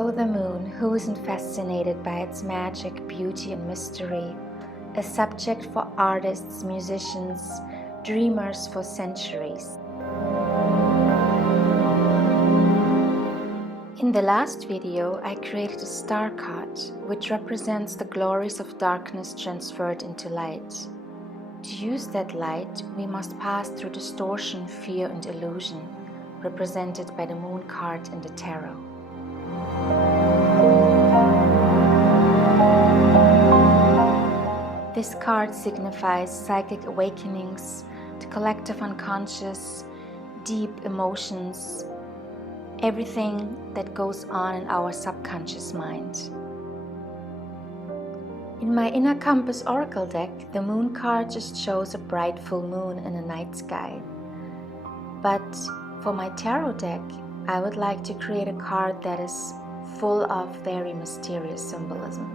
Oh, the moon, who isn't fascinated by its magic, beauty, and mystery? A subject for artists, musicians, dreamers for centuries. In the last video, I created a star card, which represents the glories of darkness transferred into light. To use that light, we must pass through distortion, fear, and illusion, represented by the moon card in the tarot. This card signifies psychic awakenings, the collective unconscious, deep emotions, everything that goes on in our subconscious mind. In my Inner Compass Oracle deck, the moon card just shows a bright full moon in a night sky. But for my tarot deck, I would like to create a card that is full of very mysterious symbolism.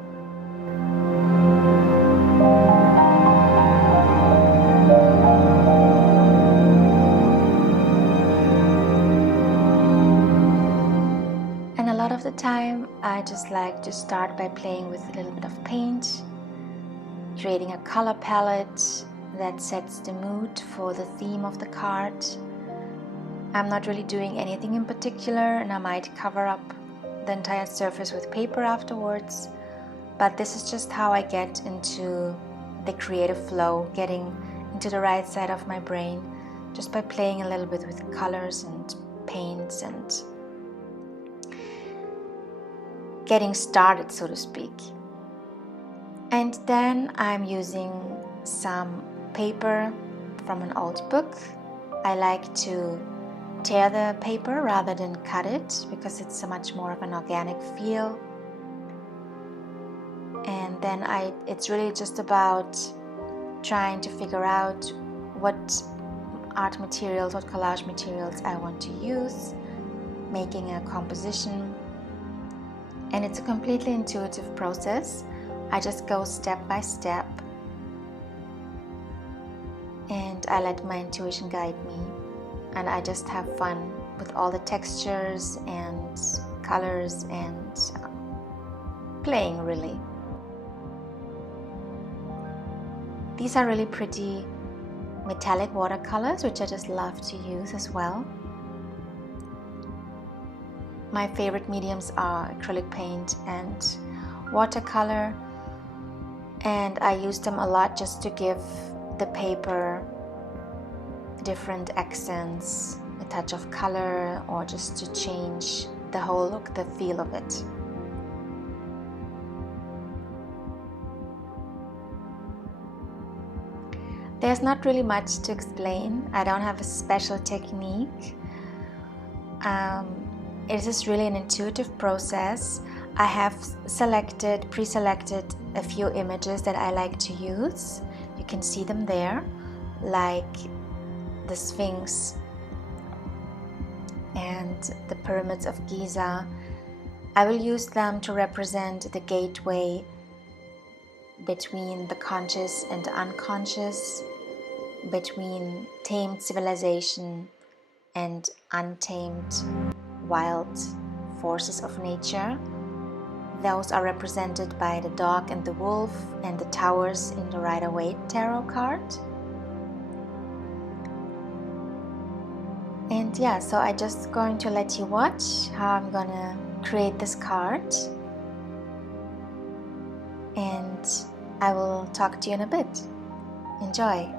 And a lot of the time, I just like to start by playing with a little bit of paint, creating a color palette that sets the mood for the theme of the card. I'm not really doing anything in particular, and I might cover up the entire surface with paper afterwards, but this is just how I get into the creative flow, getting into the right side of my brain, just by playing a little bit with colors and paints and getting started, so to speak. And then I'm using some paper from an old book. I like to tear the paper rather than cut it because it's a much more of an organic feel. And then it's really just about trying to figure out what art materials, what collage materials I want to use, making a composition. And it's a completely intuitive process. I just go step by step and I let my intuition guide me. And I just have fun with all the textures and colors and playing, really. These are really pretty metallic watercolors, which I just love to use as well. My favorite mediums are acrylic paint and watercolor, and I use them a lot just to give the paper different accents, a touch of color, or just to change the whole look, the feel of it. There's not really much to explain. I don't have a special technique. It is really an intuitive process. I have pre-selected a few images that I like to use. You can see them there, like the Sphinx and the pyramids of Giza. I will use them to represent the gateway between the conscious and the unconscious, between tamed civilization and untamed wild forces of nature. Those are represented by the dog and the wolf and the towers in the Rider-Waite tarot card. And yeah, so I'm just going to let you watch how I'm gonna create this card. And I will talk to you in a bit. Enjoy!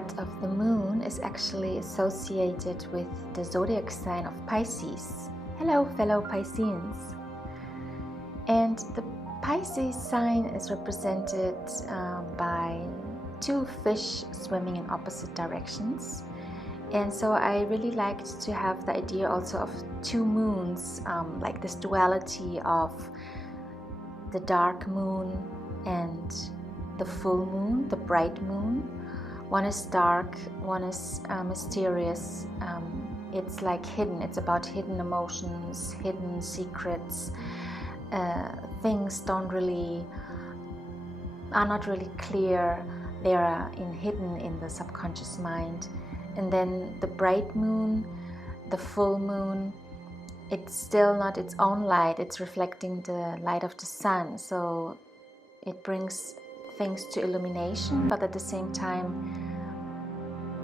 part of the moon is actually associated with the zodiac sign of Pisces. Hello, fellow Pisceans. And the Pisces sign is represented by two fish swimming in opposite directions. And so I really liked to have the idea also of two moons, like this duality of the dark moon and the full moon, the bright moon. One is dark, one is mysterious. It's like hidden. It's about hidden emotions, hidden secrets. Things are not really clear. They are hidden in the subconscious mind. And then the bright moon, the full moon, it's still not its own light. It's reflecting the light of the sun. So it brings things to illumination, but at the same time,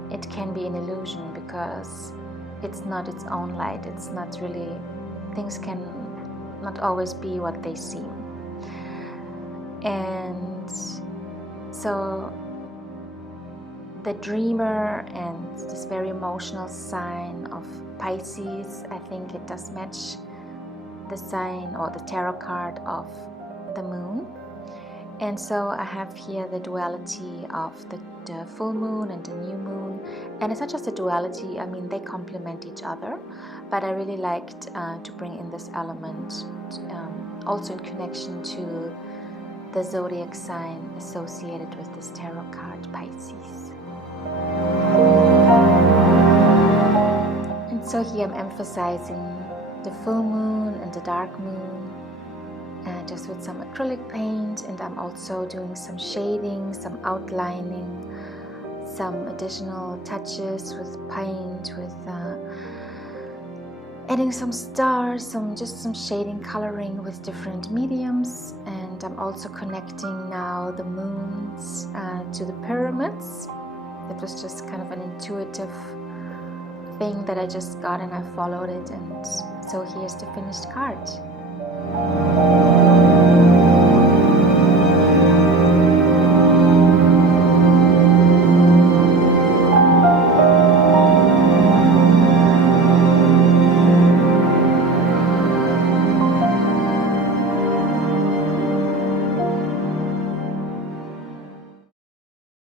it can be an illusion because it's not its own light. It's not really, things can not always be what they seem. And so the dreamer and this very emotional sign of Pisces, I think it does match the sign or the tarot card of the moon. And so I have here the duality of the full moon and the new moon. And it's not just a duality, I mean, they complement each other. But I really liked to bring in this element also in connection to the zodiac sign associated with this tarot card, Pisces. And so here I'm emphasizing the full moon and the dark moon, just with some acrylic paint, and I'm also doing some shading, some outlining, some additional touches with paint, with adding some stars, some shading, coloring with different mediums. And I'm also connecting now the moons to the pyramids. It was just kind of an intuitive thing that I just got and I followed it, and so here's the finished card.